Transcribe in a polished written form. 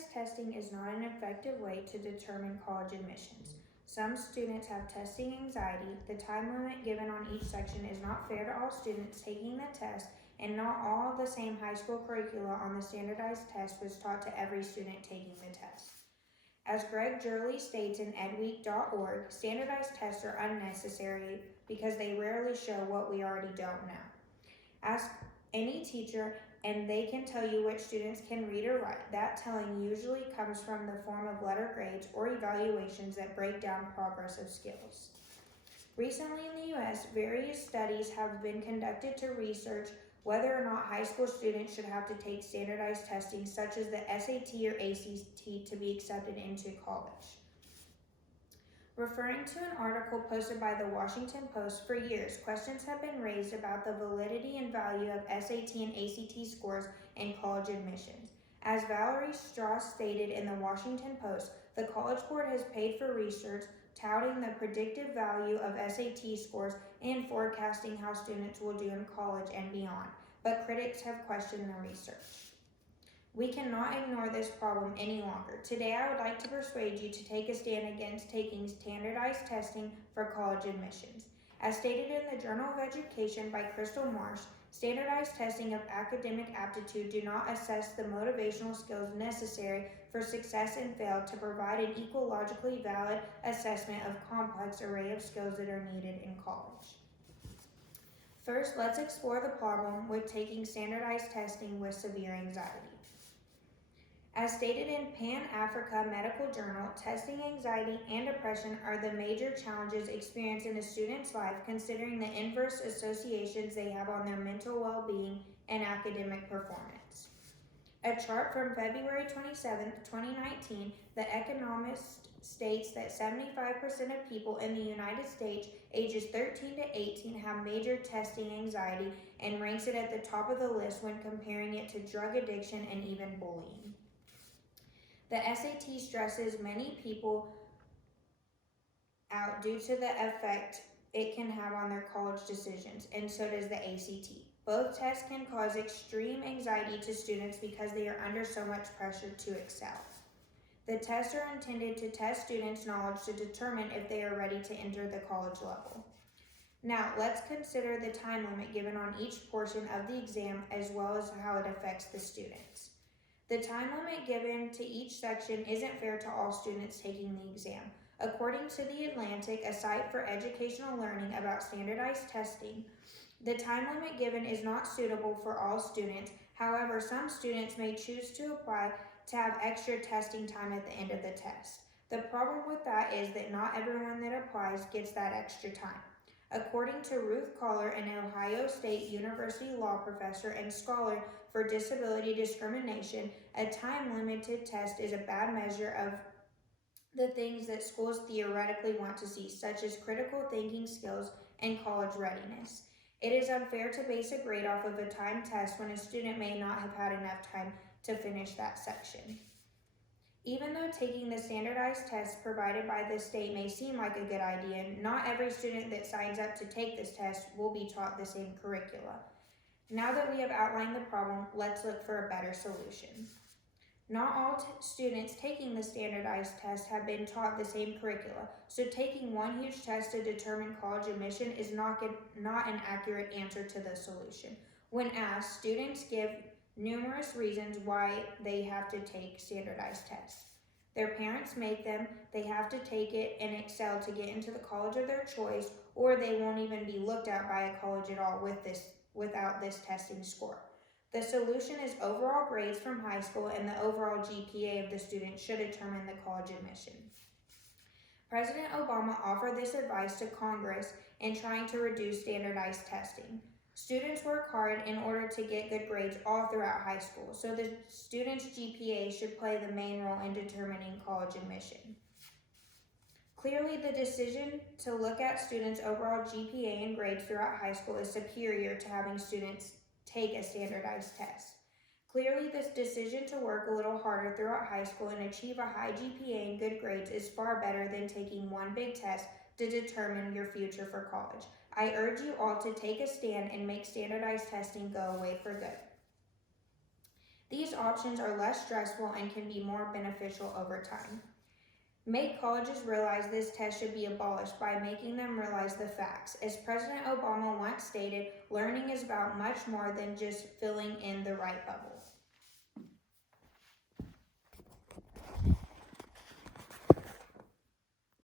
Standardized testing is not an effective way to determine college admissions. Some students have testing anxiety, the time limit given on each section is not fair to all students taking the test, and not all the same high school curricula on the standardized test was taught to every student taking the test. As Greg Gurley states in edweek.org, standardized tests are unnecessary because they rarely show what we already don't know. Ask any teacher and they can tell you which students can read or write. That telling usually comes from the form of letter grades or evaluations that break down progressive skills. Recently in the U.S., various studies have been conducted to research whether or not high school students should have to take standardized testing such as the SAT or ACT to be accepted into college. Referring to an article posted by the Washington Post, for years, questions have been raised about the validity and value of SAT and ACT scores in college admissions. As Valerie Strauss stated in the Washington Post, the College Board has paid for research touting the predictive value of SAT scores and forecasting how students will do in college and beyond, but critics have questioned the research. We cannot ignore this problem any longer. Today, I would like to persuade you to take a stand against taking standardized testing for college admissions. As stated in the Journal of Education by Crystal Marsh, standardized testing of academic aptitude do not assess the motivational skills necessary for success and fail to provide an ecologically valid assessment of complex array of skills that are needed in college. First, let's explore the problem with taking standardized testing with severe anxiety. As stated in Pan-Africa Medical Journal, testing anxiety and depression are the major challenges experienced in a student's life considering the inverse associations they have on their mental well-being and academic performance. A chart from February 27, 2019, The Economist states that 75% of people in the United States ages 13 to 18 have major testing anxiety and ranks it at the top of the list when comparing it to drug addiction and even bullying. The SAT stresses many people out due to the effect it can have on their college decisions, and so does the ACT. Both tests can cause extreme anxiety to students because they are under so much pressure to excel. The tests are intended to test students' knowledge to determine if they are ready to enter the college level. Now, let's consider the time limit given on each portion of the exam as well as how it affects the students. The time limit given to each section isn't fair to all students taking the exam. According to The Atlantic, a site for educational learning about standardized testing, the time limit given is not suitable for all students. However, some students may choose to apply to have extra testing time at the end of the test. The problem with that is that not everyone that applies gets that extra time. According to Ruth Collar, an Ohio State University law professor and scholar for disability discrimination, a time-limited test is a bad measure of the things that schools theoretically want to see, such as critical thinking skills and college readiness. It is unfair to base a grade off of a timed test when a student may not have had enough time to finish that section. Even though taking the standardized tests provided by the state may seem like a good idea, not every student that signs up to take this test will be taught the same curricula. Now that we have outlined the problem, let's look for a better solution. Not all students taking the standardized test have been taught the same curricula, so taking one huge test to determine college admission is not an accurate answer to the solution. When asked, students give numerous reasons why they have to take standardized tests. Their parents make them, they have to take it and excel to get into the college of their choice, or they won't even be looked at by a college at all without this testing score. The solution is overall grades from high school, and the overall GPA of the student should determine the college admission. President Obama offered this advice to Congress in trying to reduce standardized testing. Students work hard in order to get good grades all throughout high school, so the student's GPA should play the main role in determining college admission. Clearly, the decision to look at students' overall GPA and grades throughout high school is superior to having students take a standardized test. Clearly, this decision to work a little harder throughout high school and achieve a high GPA and good grades is far better than taking one big test to determine your future for college. I urge you all to take a stand and make standardized testing go away for good. These options are less stressful and can be more beneficial over time. Make colleges realize this test should be abolished by making them realize the facts. As President Obama once stated, learning is about much more than just filling in the right bubble.